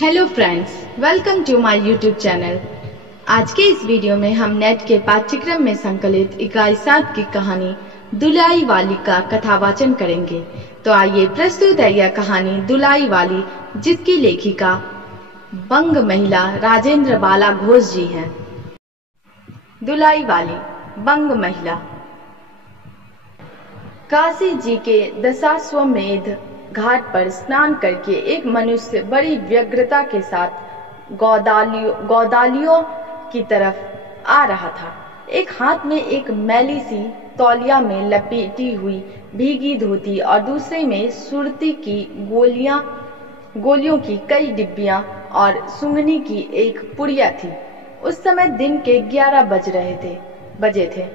Hello friends, welcome to my YouTube channel. आज के इस वीडियो में हम नेट के पाठ्यक्रम में संकलित इकाई 7 की कहानी दुलाई वाली का कथावाचन करेंगे। तो आइए प्रस्तुत है यह कहानी दुलाई वाली, जिसकी लेखिका बंग महिला राजेंद्र बाला घोष जी हैं। दुलाई वाली बंग महिला। काशी जी के दशाश्वमेध घाट पर स्नान करके एक मनुष्य बड़ी व्यग्रता के साथ गोदालियों की तरफ आ रहा था। एक हाथ में एक मैली सी तौलिया में लपेटी हुई भीगी धोती और दूसरे में सुरती की गोलियों की कई डिब्बियां और सुंगनी की एक पुड़िया थी। उस समय दिन के 11 बजे थे।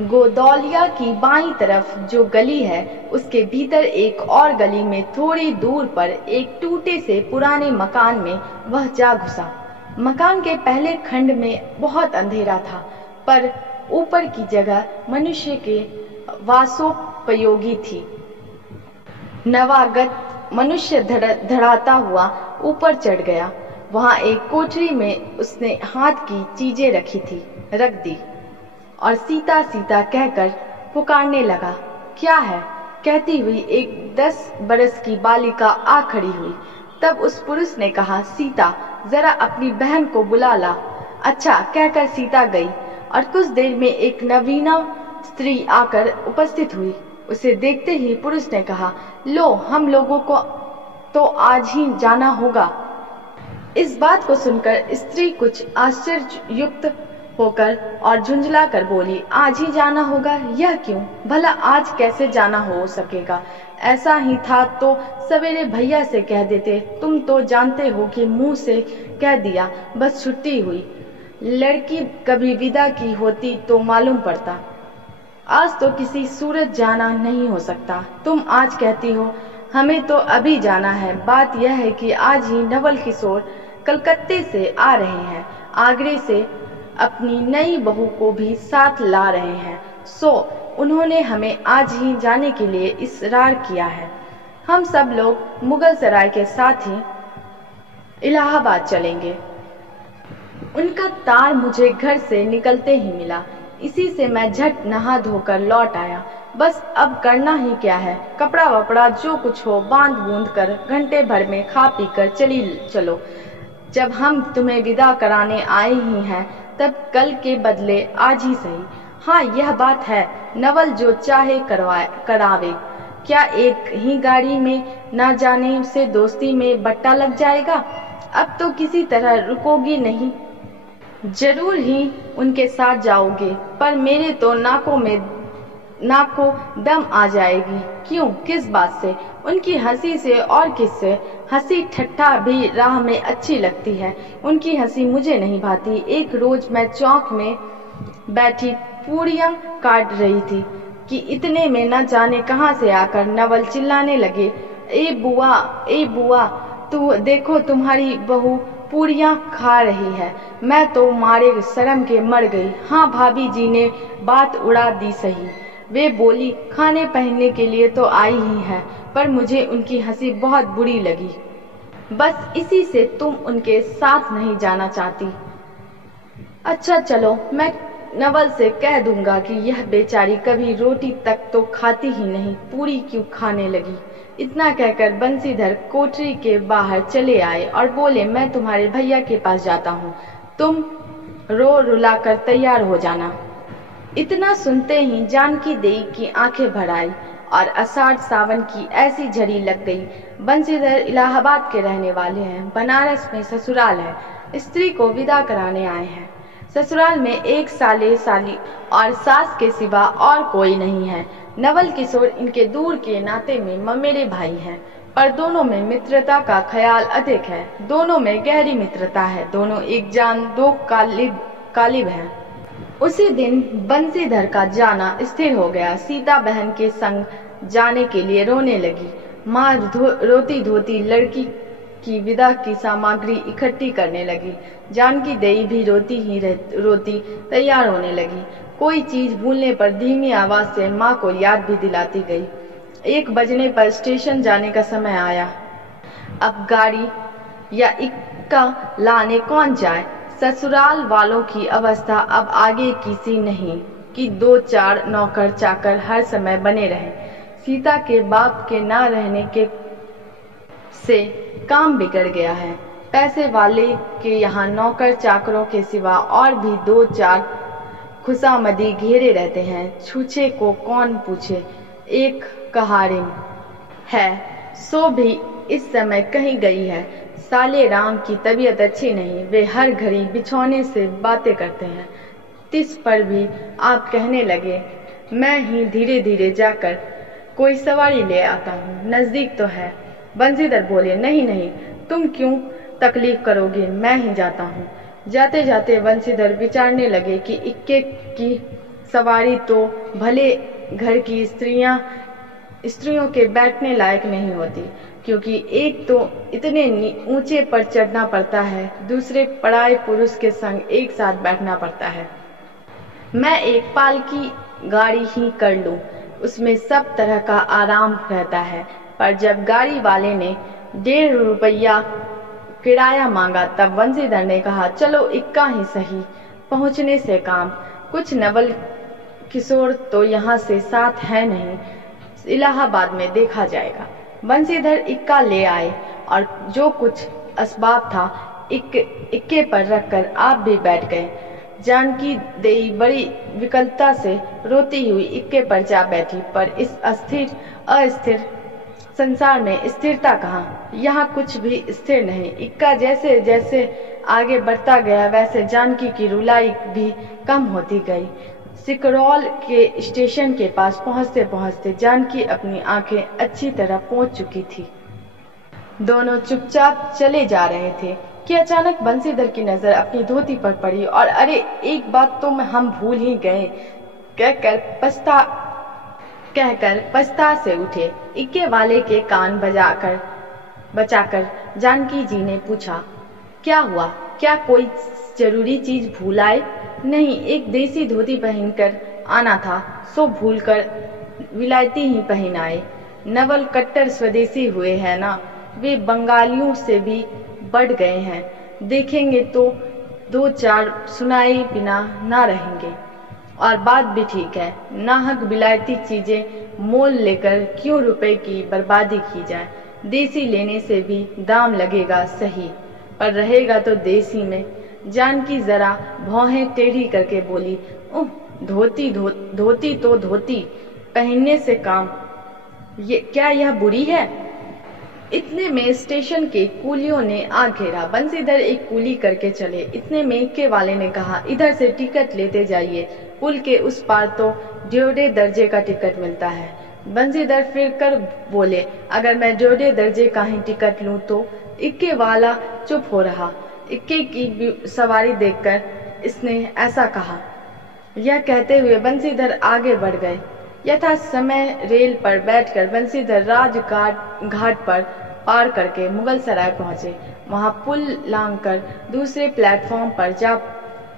गोदौलिया की बाईं तरफ जो गली है, उसके भीतर एक और गली में थोड़ी दूर पर एक टूटे से पुराने मकान में वह जा घुसा। मकान के पहले खंड में बहुत अंधेरा था, पर ऊपर की जगह मनुष्य के वासोपयोगी थी। नवागत मनुष्य धड़ाता हुआ ऊपर चढ़ गया। वहां एक कोठरी में उसने हाथ की चीजें रख दी और सीता सीता कहकर पुकारने लगा। क्या है? कहती हुई एक 10 बरस की बालिका आ खड़ी हुई। तब उस पुरुष ने कहा, सीता, जरा अपनी बहन को बुला ला। अच्छा कहकर सीता गई और कुछ देर में एक नवीना स्त्री आकर उपस्थित हुई। उसे देखते ही पुरुष ने कहा, लो, हम लोगों को तो आज ही जाना होगा। इस बात को सुनकर स्त्री कुछ आश्चर्ययुक्त होकर और झुंझला कर बोली, आज ही जाना होगा? यह क्यों? भला आज कैसे जाना हो सकेगा? ऐसा ही था तो सवेरे भैया से कह देते। तुम तो जानते हो कि मुंह से कह दिया, बस छुट्टी हुई। लड़की कभी विदा की होती तो मालूम पड़ता। आज तो किसी सूरत जाना नहीं हो सकता। तुम आज कहती हो हमें तो अभी जाना है। बात यह है कि आज ही नवल किशोर कलकत्ते से आ रहे हैं। आगरे से अपनी नई बहू को भी साथ ला रहे हैं, सो उन्होंने हमें आज ही जाने के लिए इसरार किया है। हम सब लोग मुगल सराय के साथ ही इलाहाबाद चलेंगे। उनका तार मुझे घर से निकलते ही मिला। इसी से मैं झट नहा धोकर लौट आया। बस अब करना ही क्या है? कपड़ा वपड़ा जो कुछ हो बांध बूंद कर घंटे भर में खा पी कर चलो। जब हम तुम्हें विदा कराने आए ही हैं, तब कल के बदले आज ही सही। हाँ, यह बात है, नवल जो चाहे करावे। क्या एक ही गाड़ी में न जाने से दोस्ती में बट्टा लग जाएगा? अब तो किसी तरह रुकोगी नहीं? जरूर ही उनके साथ जाओगे, पर मेरे तो नाको दम आ जाएगी। क्यों? किस बात से? उनकी हंसी से और किससे? हंसी ठट्ठा भी राह में अच्छी लगती है, उनकी हंसी मुझे नहीं भाती। एक रोज मैं चौक में बैठी पूड़ियां काट रही थी कि इतने में न जाने कहां से आकर नवल चिल्लाने लगे, ए बुआ, तू देखो तुम्हारी बहू पूड़ियां खा रही है। मैं तो मारे शर्म के मर गई। हाँ, भाभी जी ने बात उड़ा दी सही। वे बोली, खाने पहनने के लिए तो आई ही है, पर मुझे उनकी हंसी बहुत बुरी लगी। बस इसी से तुम उनके साथ नहीं जाना चाहती। अच्छा चलो, मैं नवल से कह दूंगा कि यह बेचारी कभी रोटी तक तो खाती ही नहीं, पूरी क्यों खाने लगी। इतना कहकर बंसीधर कोठरी के बाहर चले आए और बोले, मैं तुम्हारे भैया के पास जाता हूँ, तुम रो रुला कर तैयार हो जाना। इतना सुनते ही जानकी देई की आंखें भर आई और आषाढ़ सावन की ऐसी झड़ी लग गई। बंसीधर इलाहाबाद के रहने वाले हैं, बनारस में ससुराल है, स्त्री को विदा कराने आए हैं। ससुराल में एक साली और सास के सिवा और कोई नहीं है। नवल किशोर इनके दूर के नाते में ममेरे भाई हैं, पर दोनों में मित्रता का ख्याल अधिक है। दोनों में गहरी मित्रता है। दोनों एक जान दो कालिब हैं। उसी दिन बंसीधर का जाना स्थिर हो गया। सीता बहन के संग जाने के लिए रोने लगी। माँ रोती धोती लड़की की विदा की सामग्री इकट्ठी करने लगी। जानकी देई भी रोती तैयार होने लगी। कोई चीज भूलने पर धीमी आवाज से माँ को याद भी दिलाती गई। 1 बजने पर स्टेशन जाने का समय आया। अब गाड़ी या इक्का लाने कौन जाए। ससुराल वालों की अवस्था अब आगे की सी नहीं कि 2-4 नौकर चाकर हर समय बने रहे। सीता के बाप के ना रहने के से काम बिगड़ गया है। पैसे वाले के यहाँ नौकर चाकरों के सिवा और भी 2-4 खुशामदी घेरे रहते हैं। छूछे को कौन पूछे। एक कहारिन है सो भी इस समय कहीं गई है। साले राम की तबीयत अच्छी नहीं, वे हर घड़ी बिछौने से बातें करते हैं। तिस पर भी आप कहने लगे मैं ही धीरे धीरे जाकर कोई सवारी ले आता हूँ, नजदीक तो है। बंसीधर बोले नहीं नहीं, तुम क्यों तकलीफ करोगे, मैं ही जाता हूँ। जाते जाते बंसीधर विचारने लगे कि इक्के की सवारी तो भले घर की स्त्रियों के बैठने लायक नहीं होती, क्योंकि एक तो इतने ऊंचे पर चढ़ना पड़ता है, दूसरे पराये पुरुष के संग एक साथ बैठना पड़ता है। मैं एक पालकी गाड़ी ही कर लूं, उसमें सब तरह का आराम रहता है। पर जब गाड़ी वाले ने 1.5 रुपया किराया मांगा तब बंसीधर ने कहा चलो इक्का ही सही, पहुंचने से काम। कुछ नवल किशोर तो यहाँ से साथ है नहीं, इलाहाबाद में देखा जाएगा। बंसीधर इक्का ले आए और जो कुछ असबाब था इक्के पर रखकर आप भी बैठ गए। जानकी देई बड़ी विकलता से रोती हुई इक्के पर जा बैठी। पर इस अस्थिर संसार में स्थिरता कहाँ, यहाँ कुछ भी स्थिर नहीं। इक्का जैसे जैसे आगे बढ़ता गया वैसे जानकी की रुलाई भी कम होती गई। सिकरौल के स्टेशन के पास पहुंचते पहुंचते जानकी अपनी आंखें अच्छी तरह पोंछ चुकी थी। दोनों चुपचाप चले जा रहे थे कि अचानक बंसीधर की नजर अपनी धोती पर पड़ी और अरे एक बात तो हम भूल ही गए कहकर पछता से उठे। इक्के वाले के कान बचाकर जानकी जी ने पूछा क्या हुआ, क्या कोई जरूरी चीज भूल आए? नहीं, एक देसी धोती पहनकर आना था, सो भूलकर विलायती ही पहन आए। नवल कट्टर स्वदेशी हुए हैं ना, वे बंगालियों से भी बढ़ गए हैं। देखेंगे तो 2-4 सुनाई बिना ना रहेंगे। और बात भी ठीक है, नाहक विलायती चीजें मोल लेकर क्यों रुपए की बर्बादी की जाए। देसी लेने से भी दाम लगेगा सही, पर रहेगा तो देसी में। जानकी जरा भौहें टेढ़ी करके बोली ओह धोती तो धोती पहनने से काम, क्या यह बुरी है? इतने में स्टेशन के कूलियों ने आ घेरा। बंसीधर एक कूली करके चले। इतने में इक्के वाले ने कहा इधर से टिकट लेते जाइए, पुल के उस पार तो 1.5 दर्जे का टिकट मिलता है। बंसीधर फिर कर बोले अगर मैं 1.5 दर्जे का ही टिकट लूं तो। इक्के वाला चुप हो रहा। इक्के की सवारी देखकर इसने ऐसा कहा। यह कहते हुए बंसीधर आगे बढ़ गए। यथा समय रेल पर बैठकर बंसीधर राजघाट पर पार करके मुगल सराय पहुंचे। वहां पुल लांघकर दूसरे प्लेटफॉर्म पर जा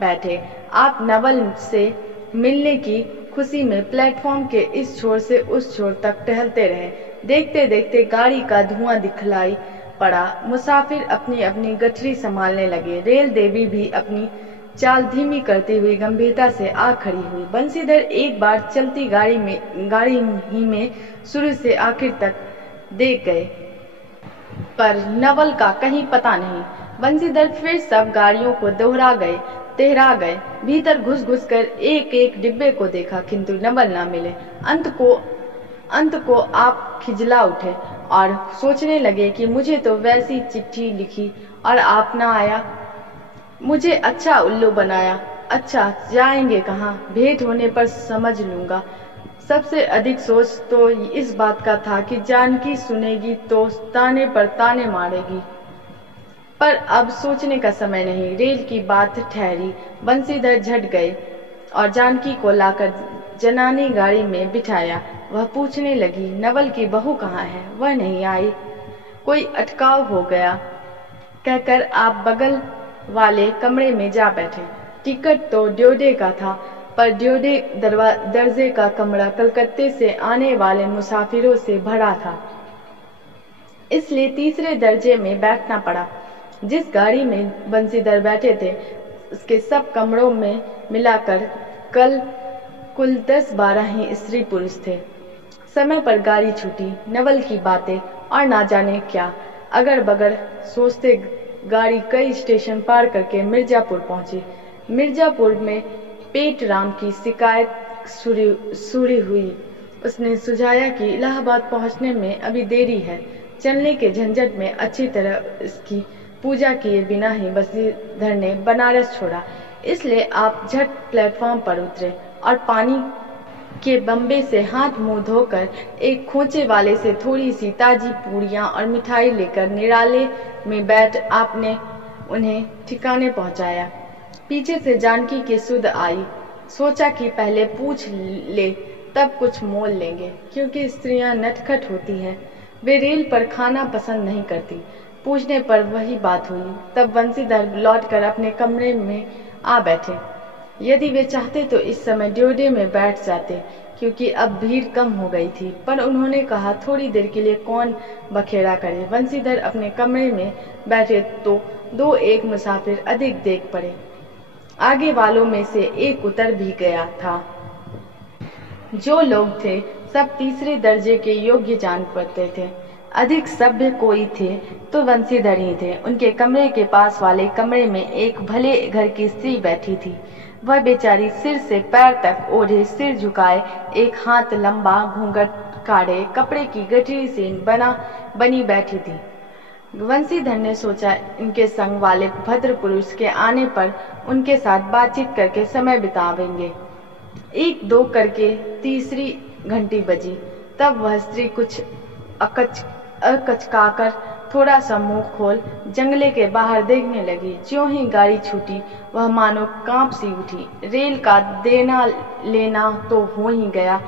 बैठे। आप नवल से मिलने की खुशी में प्लेटफॉर्म के इस छोर से उस छोर तक टहलते रहे। देखते देखते गाड़ी का धुआं दिखलाई पड़ा। मुसाफिर अपनी अपनी गठरी संभालने लगे। रेल देवी भी अपनी चाल धीमी करती हुई गंभीरता से आ खड़ी हुई। बंसीधर एक बार चलती गाड़ी ही में शुरू से आखिर तक देख गए, पर नवल का कहीं पता नहीं। बंसीधर फिर सब गाड़ियों को तेहरा गए। भीतर घुस कर एक एक डिब्बे को देखा, किंतु नवल ना मिले। अंत को आप खिजला उठे और सोचने लगे कि मुझे तो वैसी चिट्ठी लिखी और आप ना आया। मुझे अच्छा उल्लू बनाया। अच्छा जाएंगे कहाँ, भेंट होने पर समझ लूंगा। सबसे अधिक सोच तो इस बात का था कि जानकी सुनेगी तो ताने पर ताने मारेगी, पर अब सोचने का समय नहीं। रेल की बात ठहरी। बंसीधर झट गए और जानकी को लाकर जनानी गाड़ी में बिठाया। वह पूछने लगी नवल की बहू कहाँ है, वह नहीं आई, कोई अटकाव हो गया कहकर आप बगल वाले कमरे में जा बैठे। टिकट तो 1.5 का था, पर 1.5 दर्जे का कमरा कलकत्ते से आने वाले मुसाफिरों से भरा था, इसलिए तीसरे दर्जे में बैठना पड़ा। जिस गाड़ी में बंसीधर बैठे थे उसके सब कमरों में मिलाकर कुल 10-12 ही स्त्री पुरुष थे। समय पर गाड़ी छूटी, नवल की बातें और ना जाने क्या अगर बगर सोचते गाड़ी कई स्टेशन पार करके मिर्जापुर पहुंची। मिर्जापुर में पेट राम की शिकायत शुरू हुई। उसने सुझाया कि इलाहाबाद पहुंचने में अभी देरी है। चलने के झंझट में अच्छी तरह इसकी पूजा किए बिना ही बंसीधर ने बनारस छोड़ा। इसलिए आप झट प्लेटफॉर्म पर उतरे और पानी के बम्बे से हाथ मुंह धोकर एक खोचे वाले से थोड़ी सी ताजी पूड़ियां और मिठाई लेकर निराले में बैठ आपने उन्हें ठिकाने पहुंचाया। पीछे से जानकी की सुध आई। सोचा कि पहले पूछ ले तब कुछ मोल लेंगे, क्योंकि स्त्रियां नटखट होती हैं। वे रेल पर खाना पसंद नहीं करती। पूछने पर वही बात हुई। तब बंसीधर लौटकर अपने कमरे में आ बैठे। यदि वे चाहते तो इस समय ड्योढ़े में बैठ जाते, क्योंकि अब भीड़ कम हो गई थी, पर उन्होंने कहा थोड़ी देर के लिए कौन बखेड़ा करे। बंसीधर अपने कमरे में बैठे तो 2-1 मुसाफिर अधिक देख पड़े। आगे वालों में से एक उतर भी गया था। जो लोग थे सब तीसरे दर्जे के योग्य जान पड़ते थे। अधिक सभ्य कोई थे तो बंसीधर ही थे। उनके कमरे के पास वाले कमरे में एक भले घर की स्त्री बैठी थी। वह बेचारी सिर से पैर तक ओढ़े, सिर झुकाए, एक हाथ लंबा घूंघट काढ़े कपड़े की गठरी से बनी बैठी थी। बंसीधर ने सोचा इनके संग वाले भद्र पुरुष के आने पर उनके साथ बातचीत करके समय बितावेंगे। 1-2 करके तीसरी घंटी बजी। तब वह स्त्री कुछ अकचकाकर थोड़ा सा मुंह खोल जंगले के बाहर देखने लगी। ज्यों ही गाड़ी छूटी वह मानो कांप सी उठी। रेल का देना लेना तो हो ही गया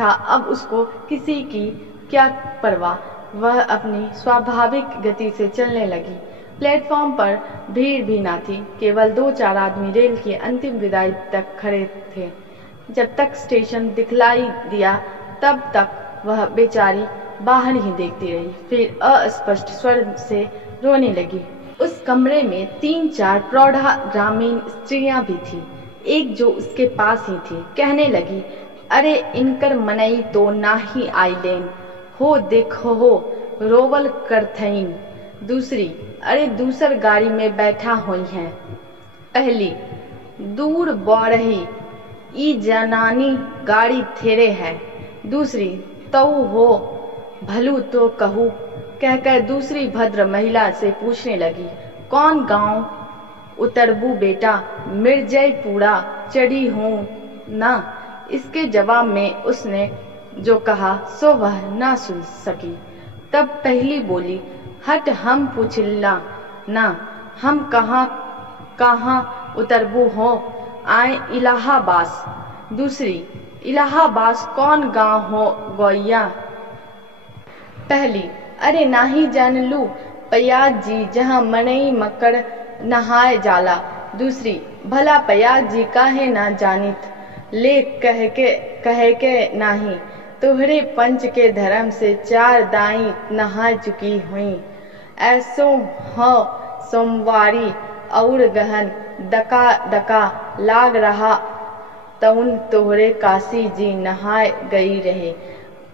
था, अब उसको किसी की क्या परवाह। वह अपनी स्वाभाविक गति से चलने लगी। प्लेटफॉर्म पर भीड़ भी न थी। केवल 2-4 आदमी रेल की अंतिम विदाई तक खड़े थे। जब तक स्टेशन दिखलाई दिया तब तक वह बेचारी बाहर ही देखती रही। फिर अस्पष्ट स्वर से रोने लगी। उस कमरे में 3-4 प्रौढ़ा ग्रामीण स्त्रियां भी थी, एक जो उसके पास ही थी। कहने लगी, अरे इनकर मनई तो ना ही आइलेन हो, देखो हो रोवल करथईन। दूसरी, अरे दूसर गाड़ी में बैठा हुई हैं। पहली, दूर बौरही ई जनानी गाड़ी थेरे है। दूसरी, तऊ हो भलू तो कहू, कहकर दूसरी भद्र महिला से पूछने लगी, कौन गांव उतरबू बेटा, मिर्जयपुरा चढ़ी हूं ना। इसके जवाब में उसने जो कहा सो वह ना सुन सकी। तब पहली बोली, हट हम पूछला ना, हम कहाँ उतरबू हो, आए इलाहाबाद। दूसरी, इलाहाबाद कौन गांव हो गोइया। पहली, अरे नाही जान लू पयाज जी जहाँ मनई मकड़ नहाए जाला। दूसरी, भला पयाज जी काहे ना जानित, ले कह के नाही, तोहरे पंच के धर्म से 4 दाई नहा चुकी हुई। ऐसो हो सोमवारी और गहन डका लाग रहा तउन तोहरे काशी जी नहाए गई रहे।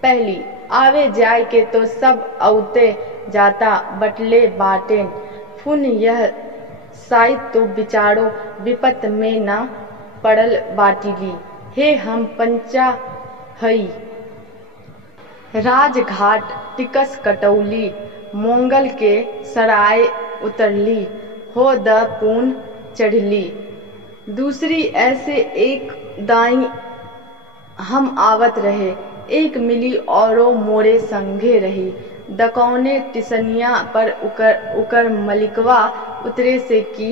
पहली, आवे जाए के तो सब औते जाता बटले बाटेन, फुन यह साइत तो बिचारो विपत में ना पड़ल बाटिली। हे हम पंचा हई राजघाट टिकस कटौली, मोंगल के सराय उतरली, हो द पून चढ़ली। दूसरी, ऐसे एक दाई हम आवत रहे, एक मिली औरो मोरे संगे रही। दकौने टिसनिया पर उकर मलिकवा उतरे से की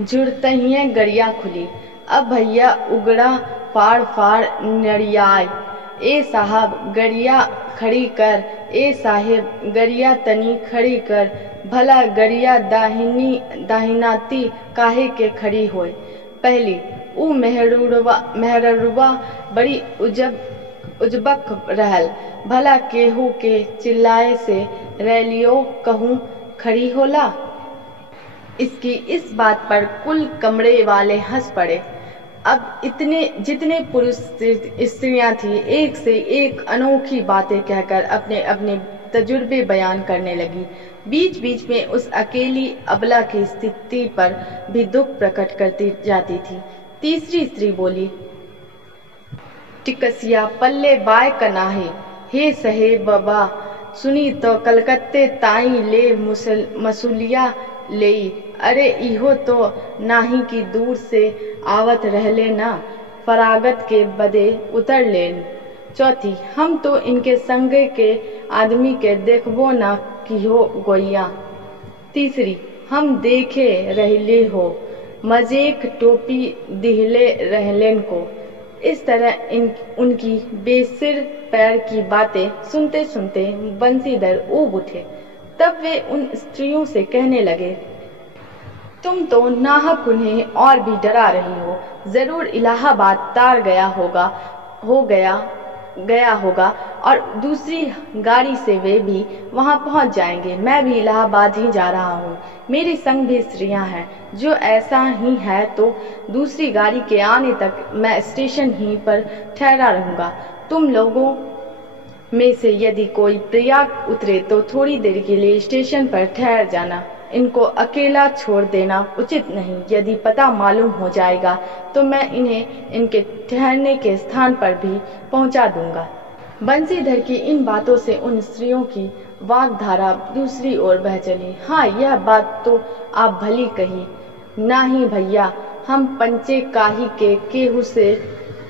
जुड़तहिए गरिया खुली। अब भैया उगड़ा फाड़ नरियाय, ए साहब गरिया खड़ी कर, ए साहेब गरिया तनी खड़ी कर, भला गरिया दाहिनाती काहे के खड़ी होय। पहली, ऊ मेहरुआ बड़ी उजबक रहल, भला केहू के चिल्लाए से रैलियो कहूँ खड़ी होला। इसकी इस बात पर कुल कमरे वाले हंस पड़े। अब जितने पुरुष स्त्रियां थी एक से एक अनोखी बातें कहकर अपने अपने तजुर्बे बयान करने लगी। बीच बीच में उस अकेली अबला की स्थिति पर भी दुख प्रकट करती जाती थी। तीसरी स्त्री बोली, टिकसिया पल्ले बाय कनाहे, हे सहे बाबा सुनी तो कलकत्ते ताई ले मसूलिया लेई। अरे इहो तो नाही की दूर से आवत रहले ना, फरागत के बदे उतर लेन। चौथी, हम तो इनके संगे के आदमी के देखबो ना किहो गोइया। तीसरी, हम देखे रहले हो, मजेक टोपी दिहले रहलेन को। इस तरह उनकी बेसिर पैर की बातें सुनते सुनते बंसीधर ऊब उठे। तब वे उन स्त्रियों से कहने लगे, तुम तो नाहक उन्हें और भी डरा रही हो। जरूर इलाहाबाद तार गया होगा और दूसरी गाड़ी से वे भी वहां पहुंच जाएंगे। मैं भी इलाहाबाद ही जा रहा हूँ। मेरे संग भी स्त्रियां हैं। जो ऐसा ही है तो दूसरी गाड़ी के आने तक मैं स्टेशन ही पर ठहरा रहूंगा। तुम लोगों में से यदि कोई प्रयाग उतरे तो थोड़ी देर के लिए स्टेशन पर ठहर जाना। इनको अकेला छोड़ देना उचित नहीं। यदि पता मालूम हो जाएगा तो मैं इन्हें इनके ठहरने के स्थान पर भी पहुंचा दूंगा। बंसीधर की इन बातों से उन स्त्रियों की वाकधारा दूसरी ओर बह चली। हाँ, यह बात तो आप भली कही। नाही भैया, हम पंचे काही के केहू से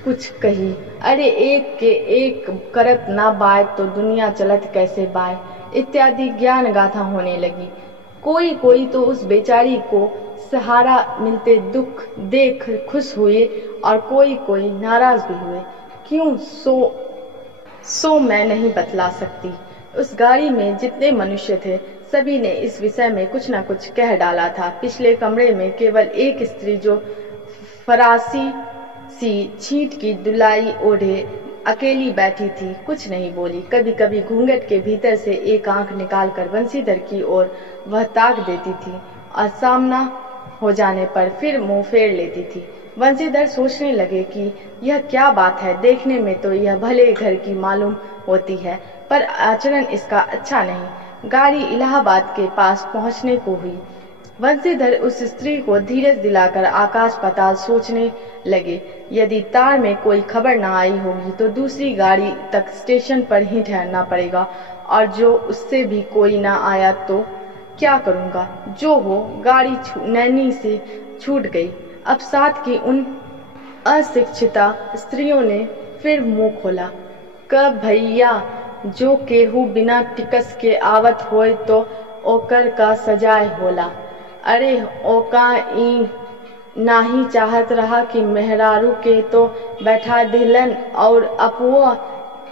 कुछ कही। अरे एक के एक करत ना बाय तो दुनिया चलत कैसे बाय, इत्यादि ज्ञान गाथा होने लगी। कोई तो उस बेचारी को सहारा मिलते दुख देख खुश हुए और कोई नाराज भी हुए। क्यों सो मैं नहीं बतला सकती। उस गाड़ी में जितने मनुष्य थे सभी ने इस विषय में कुछ न कुछ कह डाला था। पिछले कमरे में केवल एक स्त्री जो फरासी सी छींट की दुलाई ओढ़े अकेली बैठी थी, कुछ नहीं बोली। कभी कभी घूंघट के भीतर से एक आंख निकालकर बंसीधर की ओर वह ताक देती थी और सामना हो जाने पर फिर मुंह फेर लेती थी। बंसीधर सोचने लगे कि यह क्या बात है। देखने में तो यह भले घर की मालूम होती है, पर आचरण इसका अच्छा नहीं। गाड़ी इलाहाबाद के पास पहुंचने को हुई। बंसीधर उस स्त्री को धीरज दिलाकर आकाश पाताल सोचने लगे। यदि तार में कोई खबर न आई होगी तो दूसरी गाड़ी तक स्टेशन पर ही ठहरना पड़ेगा, और जो उससे भी कोई न आया तो क्या करूंगा। जो हो, गाड़ी नैनी से छूट गई। अब साथ की उन अशिक्षिता स्त्रियों ने फिर मुंह खोला। कब भैया, जो केहू बिना टिकस के आवत होए तो ओकर का सजाए होला। अरे ओका ई नाही चाहत रहा कि मेहरारू के तो बैठा दिलन और अपुआ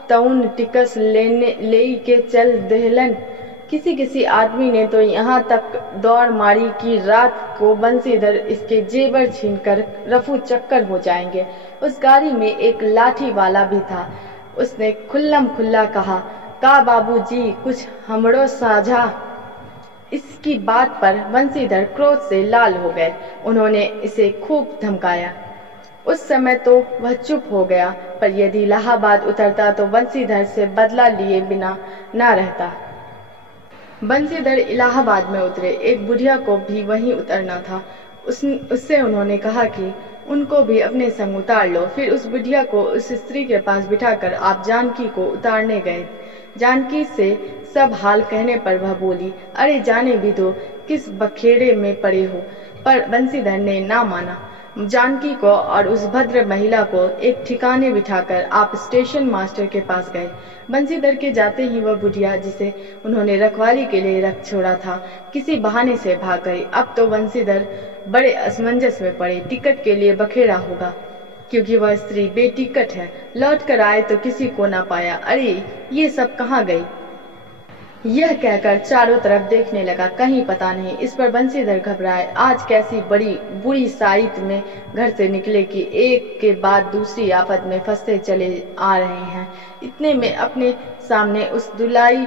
तउन टिकस ले के चल देहलन। किसी आदमी ने तो यहाँ तक दौड़ मारी कि रात को बंसीधर इसके जेवर छीनकर रफू चक्कर हो जाएंगे। उस गाड़ी में एक लाठी वाला भी था। उसने खुल्लम खुल्ला कहा, का बाबूजी कुछ हमरो साझा। इसकी बात पर बंसीधर क्रोध से लाल हो गए। उन्होंने इसे खूब धमकाया। उस समय तो वह चुप हो गया, पर यदि इलाहाबाद उतरता तो बंसीधर से बदला लिए बिना न रहता। बंसीधर इलाहाबाद में उतरे। एक बुढ़िया को भी वहीं उतरना था। उससे उन्होंने कहा कि उनको भी अपने संग उतार लो। फिर उस बुढ़िया को उस स्त्री के पास बिठाकर आप जानकी को उतारने गए। जानकी से सब हाल कहने पर वह बोली, अरे जाने भी दो, किस बखेड़े में पड़े हो। पर बंसीधर ने ना माना। जानकी को और उस भद्र महिला को एक ठिकाने बिठाकर आप स्टेशन मास्टर के पास गए। बंसीधर के जाते ही वह बुढ़िया, जिसे उन्होंने रखवाली के लिए रख छोड़ा था, किसी बहाने से भाग गई। अब तो बंसीधर बड़े असमंजस में पड़े। टिकट के लिए बखेड़ा होगा, क्योंकि वह स्त्री बेटिकट है। लौट कर आए तो किसी को ना पाया। अरे ये सब कहाँ गई, यह कहकर चारों तरफ देखने लगा, कहीं पता नहीं। इस पर बंसीधर घबराए। आज कैसी बड़ी बुरी साइत में घर से निकले कि एक के बाद दूसरी आफत में फंसते चले आ रहे हैं। इतने में अपने सामने उस दुलाई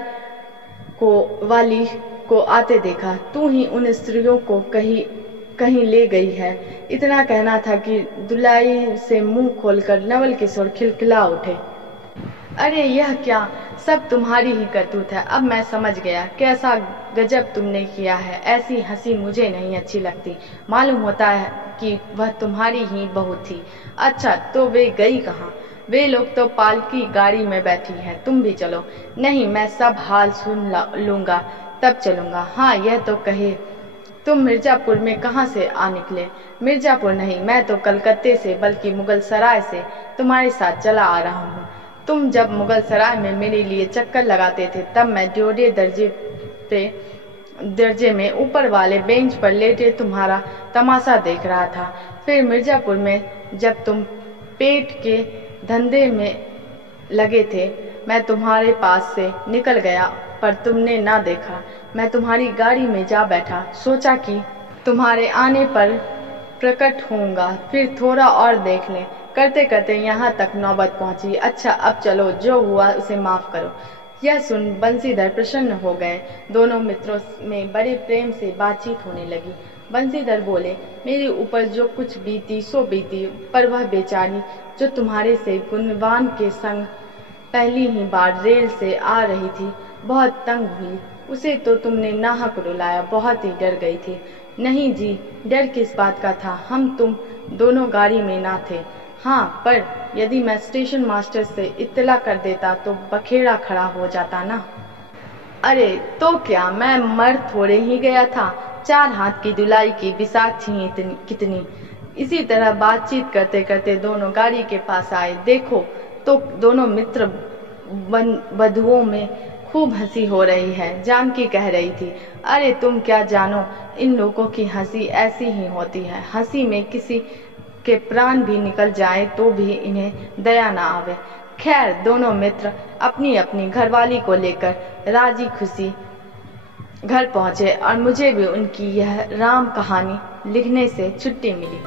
को वाली को आते देखा। तू ही उन स्त्रियों को कहीं ले गई है। इतना कहना था कि दुलाई से मुंह खोलकर नवल किशोर खिलखिला उठे। अरे यह क्या, सब तुम्हारी ही करतूत है। अब मैं समझ गया कैसा गजब तुमने किया है। ऐसी हंसी मुझे नहीं अच्छी लगती। मालूम होता है कि वह तुम्हारी ही बहू थी। अच्छा तो वे गई कहाँ? वे लोग तो पालकी गाड़ी में बैठी हैं। तुम भी चलो। नहीं, मैं सब हाल सुन लूंगा तब चलूंगा। हाँ यह तो कहे, तुम मिर्जापुर में कहाँ से आ निकले? मिर्जापुर नहीं, मैं तो कलकत्ते से, बल्कि मुगल सराय से तुम्हारे साथ चला आ रहा हूँ। तुम जब मुगल सराय में मेरे लिए चक्कर लगाते थे तब मैं ड्योढ़े दर्जे में ऊपर वाले बेंच पर लेटे तुम्हारा तमाशा देख रहा था। फिर मिर्जापुर में जब तुम पेट के धंधे में लगे थे मैं तुम्हारे पास से निकल गया, पर तुमने ना देखा। मैं तुम्हारी गाड़ी में जा बैठा, सोचा कि तुम्हारे आने पर प्रकट होऊंगा, फिर थोड़ा और देख लें। करते करते यहाँ तक नौबत पहुंची। अच्छा अब चलो, जो हुआ उसे माफ करो। यह सुन बंसीधर प्रसन्न हो गए। दोनों मित्रों में बड़े प्रेम से बातचीत होने लगी। बंसीधर बोले, मेरे ऊपर जो कुछ बीती सो बीती, पर वह बेचारी जो तुम्हारे से गुणवान के संग पहली ही बार रेल से आ रही थी बहुत तंग हुई। उसे तो तुमने नाहक रुलाया, बहुत ही डर गई थी। नहीं जी, डर किस बात का था, हम तुम दोनों गाड़ी में ना थे। हाँ, पर यदि मैं स्टेशन मास्टर से इत्तला कर देता तो बखेड़ा खड़ा हो जाता ना। अरे तो क्या, मैं मर थोड़े ही गया था। 4 हाथ की दुलाई की बिसात थी कितनी। इसी तरह बातचीत करते करते दोनों गाड़ी के पास आए। देखो तो दोनों मित्र बंधुओं में खूब हंसी हो रही है। जानकी कह रही थी, अरे तुम क्या जानो, इन लोगों की हंसी ऐसी ही होती है। हंसी में किसी के प्राण भी निकल जाए तो भी इन्हें दया ना आवे। खैर दोनों मित्र अपनी अपनी घरवाली को लेकर राजी खुशी घर पहुंचे और मुझे भी उनकी यह राम कहानी लिखने से छुट्टी मिली।